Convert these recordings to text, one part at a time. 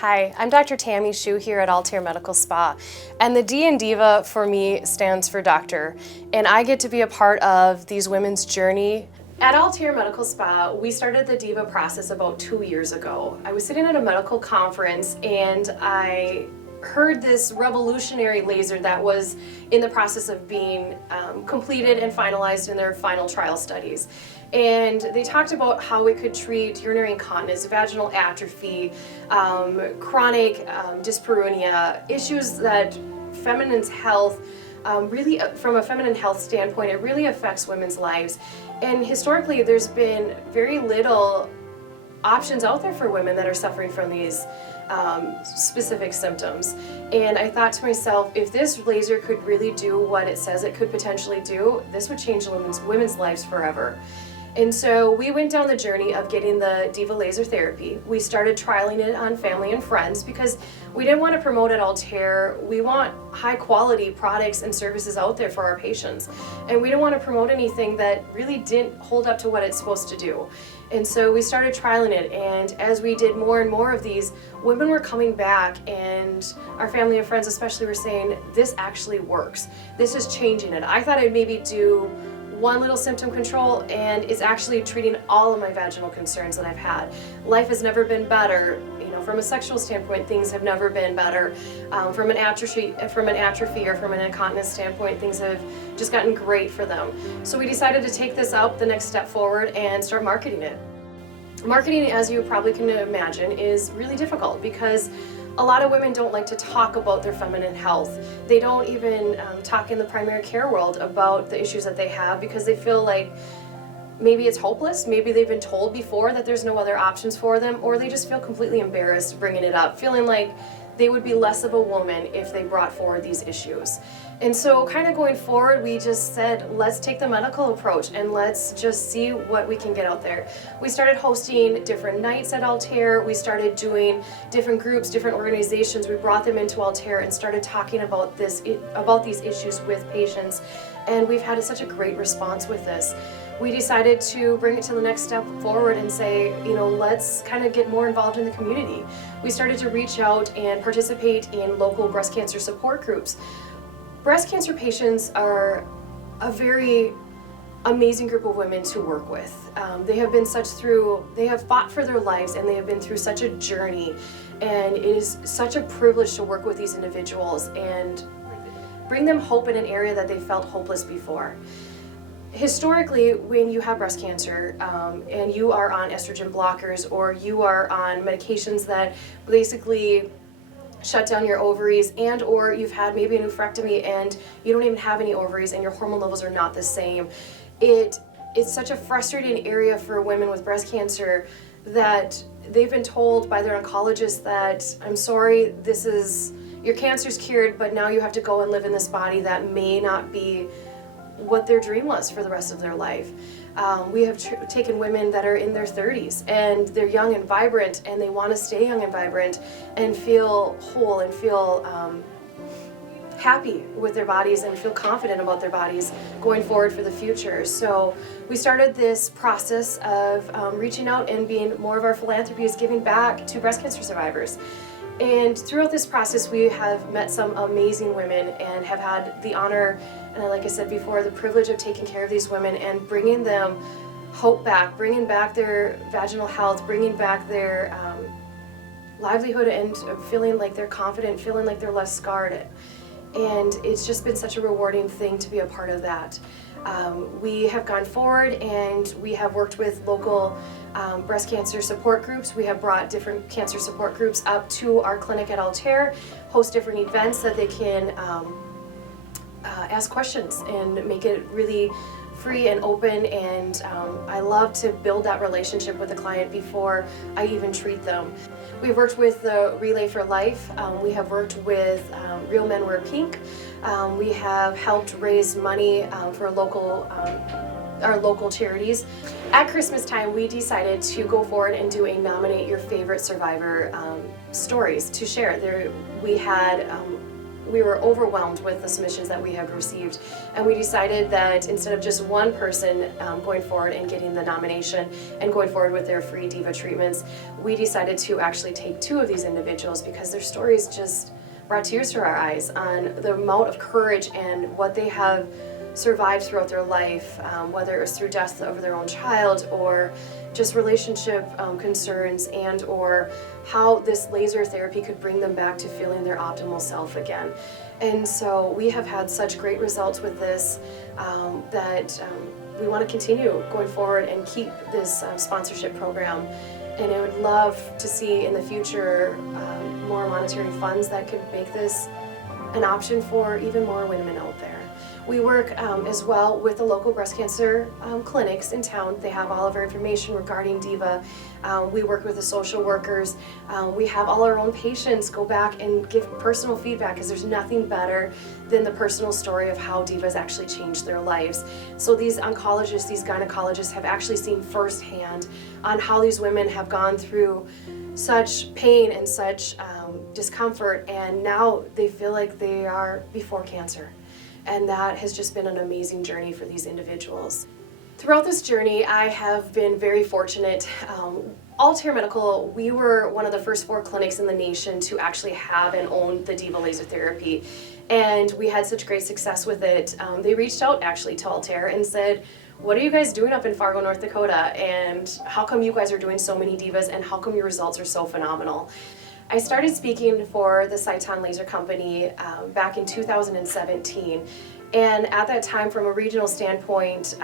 Hi, I'm Dr. Tami here at Altair Medical Spa, and the D in DiVa for me stands for doctor, and I get to be a part of these women's journey. At Altair Medical Spa, we started the DiVa process about 2 years ago. I was sitting at a medical conference and I heard this revolutionary laser that was in the process of being completed and finalized in their final trial studies. And they talked about how it could treat urinary incontinence, vaginal atrophy, chronic dyspareunia, issues that feminine's health, really from a feminine health standpoint, it really affects women's lives. And historically, there's been very little options out there for women that are suffering from these specific symptoms. And I thought to myself, if this laser could really do what it says it could potentially do, this would change women's lives forever. And so we went down the journey of getting the DiVa laser therapy. We started trialing it on family and friends because we didn't want to promote at Altair. We want high quality products and services out there for our patients. And we didn't want to promote anything that really didn't hold up to what it's supposed to do. And so we started trialing it, and as we did more and more of these, women were coming back, and our family and friends especially were saying, this actually works. This is changing it. I thought I'd maybe do one little symptom control, and it's actually treating all of my vaginal concerns that I've had. Life has never been better. From a sexual standpoint, things have never been better. From an atrophy or from an incontinence standpoint, things have just gotten great for them. So we decided to take this up the next step forward and start marketing it. Marketing, as you probably can imagine, is really difficult because a lot of women don't like to talk about their feminine health. They don't even talk in the primary care world about the issues that they have because they feel like maybe it's hopeless, maybe they've been told before that there's no other options for them, or they just feel completely embarrassed bringing it up, feeling like they would be less of a woman if they brought forward these issues. And so kind of going forward, we just said, let's take the medical approach and let's just see what we can get out there. We started hosting different nights at Altair. We started doing different groups, different organizations. We brought them into Altair and started talking about these issues with patients. And we've had such a great response with this. We decided to bring it to the next step forward and say, let's kind of get more involved in the community. We started to reach out and participate in local breast cancer support groups. Breast cancer patients are a very amazing group of women to work with. They have fought for their lives, and they have been through such a journey, and it is such a privilege to work with these individuals and bring them hope in an area that they felt hopeless before. Historically, when you have breast cancer and you are on estrogen blockers or you are on medications that basically shut down your ovaries, and or you've had maybe a nephrectomy and you don't even have any ovaries and your hormone levels are not the same, it's such a frustrating area for women with breast cancer that they've been told by their oncologist that, I'm sorry, your cancer's cured, but now you have to go and live in this body that may not be what their dream was for the rest of their life. We have taken women that are in their 30s and they're young and vibrant and they want to stay young and vibrant and feel whole and feel happy with their bodies and feel confident about their bodies going forward for the future. So we started this process of reaching out, and being more of our philanthropy is giving back to breast cancer survivors. And throughout this process, we have met some amazing women and have had the honor, and like I said before, the privilege of taking care of these women and bringing them hope back, bringing back their vaginal health, bringing back their livelihood, and feeling like they're confident, feeling like they're less scarred. And it's just been such a rewarding thing to be a part of that. We have gone forward and we have worked with local breast cancer support groups. We have brought different cancer support groups up to our clinic at Altair, host different events that they can ask questions and make it really free and open, and I love to build that relationship with the client before I even treat them. We've worked with the Relay for Life. We have worked with Real Men Wear Pink. We have helped raise money for our local charities. At Christmas time, we decided to go forward and do a Nominate Your Favorite Survivor stories to share. We had we were overwhelmed with the submissions that we had received, and we decided that instead of just one person going forward and getting the nomination and going forward with their free DiVa treatments, we decided to actually take 2 of these individuals because their stories just brought tears to our eyes on the amount of courage and what they have survived throughout their life, whether it was through death of their own child or just relationship concerns, and or how this laser therapy could bring them back to feeling their optimal self again. And so we have had such great results with this that we want to continue going forward and keep this sponsorship program. And I would love to see in the future more monetary funds that could make this an option for even more women out there. We work as well with the local breast cancer clinics in town. They have all of our information regarding DiVa. We work with the social workers. We have all our own patients go back and give personal feedback, because there's nothing better than the personal story of how DiVa has actually changed their lives. So these oncologists, these gynecologists have actually seen firsthand on how these women have gone through such pain and such discomfort, and now they feel like they are before cancer. And that has just been an amazing journey for these individuals. Throughout this journey, I have been very fortunate. Altair Medical, we were one of the first 4 clinics in the nation to actually have and own the DiVa laser therapy. And we had such great success with it. They reached out actually to Altair and said, "What are you guys doing up in Fargo, North Dakota? And how come you guys are doing so many DiVas, and how come your results are so phenomenal?" I started speaking for the Sciton Laser Company back in 2017, and at that time, from a regional standpoint,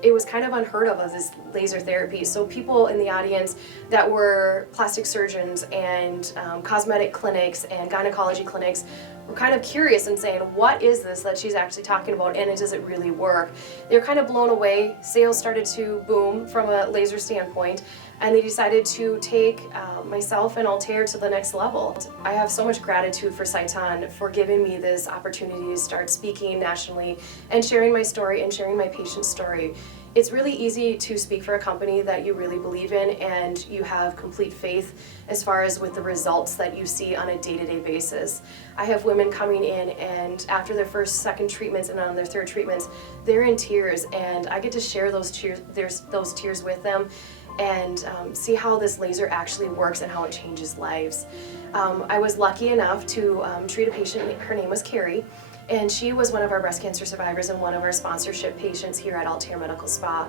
it was kind of unheard of this laser therapy. So people in the audience that were plastic surgeons and cosmetic clinics and gynecology clinics were kind of curious and saying, "What is this that she's actually talking about, and does it really work?" They were kind of blown away. Sales started to boom from a laser standpoint, and they decided to take myself and Altair to the next level. I have so much gratitude for Sciton for giving me this opportunity to start speaking nationally and sharing my story and sharing my patient's story. It's really easy to speak for a company that you really believe in and you have complete faith as far as with the results that you see on a day-to-day basis. I have women coming in, and after their first, second treatments and on their third treatments, they're in tears, and I get to share those tears with them and see how this laser actually works and how it changes lives. I was lucky enough to treat a patient. Her name was Carrie, and she was one of our breast cancer survivors and one of our sponsorship patients here at Altair Medical Spa.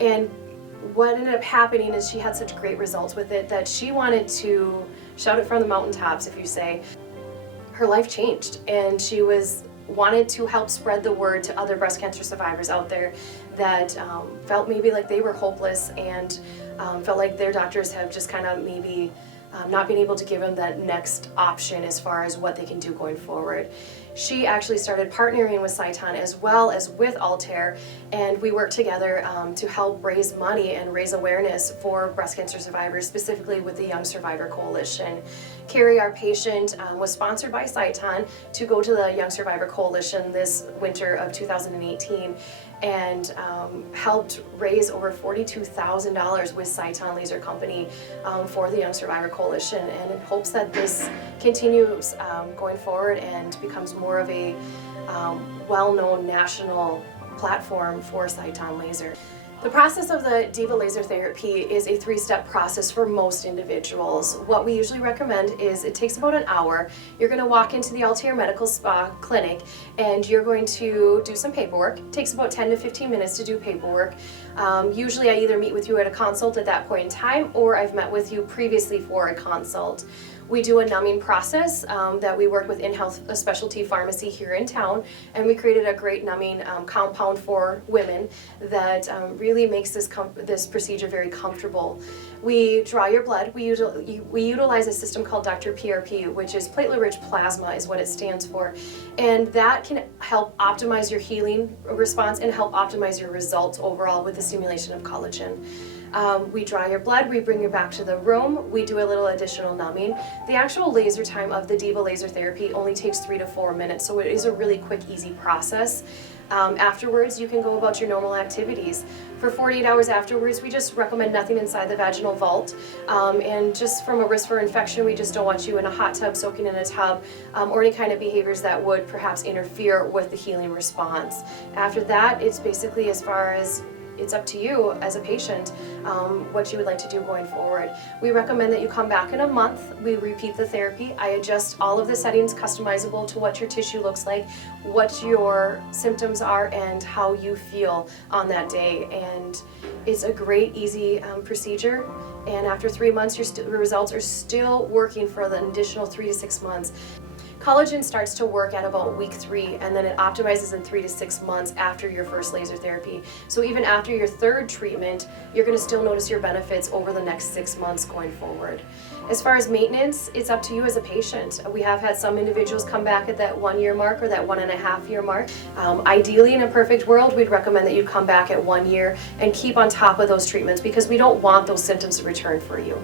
And what ended up happening is she had such great results with it that she wanted to shout it from the mountaintops, if you say. Her life changed, and she wanted to help spread the word to other breast cancer survivors out there that felt maybe like they were hopeless and felt like their doctors have just kind of maybe not been able to give them that next option as far as what they can do going forward. She actually started partnering with Sciton as well as with Altair, and we worked together to help raise money and raise awareness for breast cancer survivors, specifically with the Young Survivor Coalition. Carrie, our patient, was sponsored by Sciton to go to the Young Survivor Coalition this winter of 2018 and helped raise over $42,000 with Sciton Laser Company for the Young Survivor Coalition, and in hopes that this continues going forward and becomes more of a well-known national platform for Sciton Laser. The process of the DiVa laser therapy is a 3-step process for most individuals. What we usually recommend is it takes about an hour. You're going to walk into the Altair Medical Spa clinic and you're going to do some paperwork. It takes about 10 to 15 minutes to do paperwork. Usually I either meet with you at a consult at that point in time, or I've met with you previously for a consult. We do a numbing process that we work with in-house a specialty pharmacy here in town, and we created a great numbing compound for women that really makes this procedure very comfortable. We draw your blood. We utilize a system called Dr. PRP, which is platelet-rich plasma is what it stands for, and that can help optimize your healing response and help optimize your results overall with the stimulation of collagen. We draw your blood, we bring you back to the room, we do a little additional numbing. The actual laser time of the DiVa laser therapy only takes 3 to 4 minutes, so it is a really quick, easy process. Afterwards, you can go about your normal activities. For 48 hours afterwards, we just recommend nothing inside the vaginal vault. And just from a risk for infection, we just don't want you in a hot tub, soaking in a tub, or any kind of behaviors that would perhaps interfere with the healing response. After that, it's basically as far as it's up to you as a patient what you would like to do going forward. We recommend that you come back in a month. We repeat the therapy. I adjust all of the settings customizable to what your tissue looks like, what your symptoms are, and how you feel on that day. And it's a great, easy procedure. And after 3 months, your results are still working for the additional 3 to 6 months. Collagen starts to work at about week 3, and then it optimizes in 3 to 6 months after your first laser therapy. So even after your third treatment, you're going to still notice your benefits over the next 6 months going forward. As far as maintenance, it's up to you as a patient. We have had some individuals come back at that 1 year mark or that 1.5 year mark. Ideally, in a perfect world, we'd recommend that you come back at 1 year and keep on top of those treatments, because we don't want those symptoms to return for you.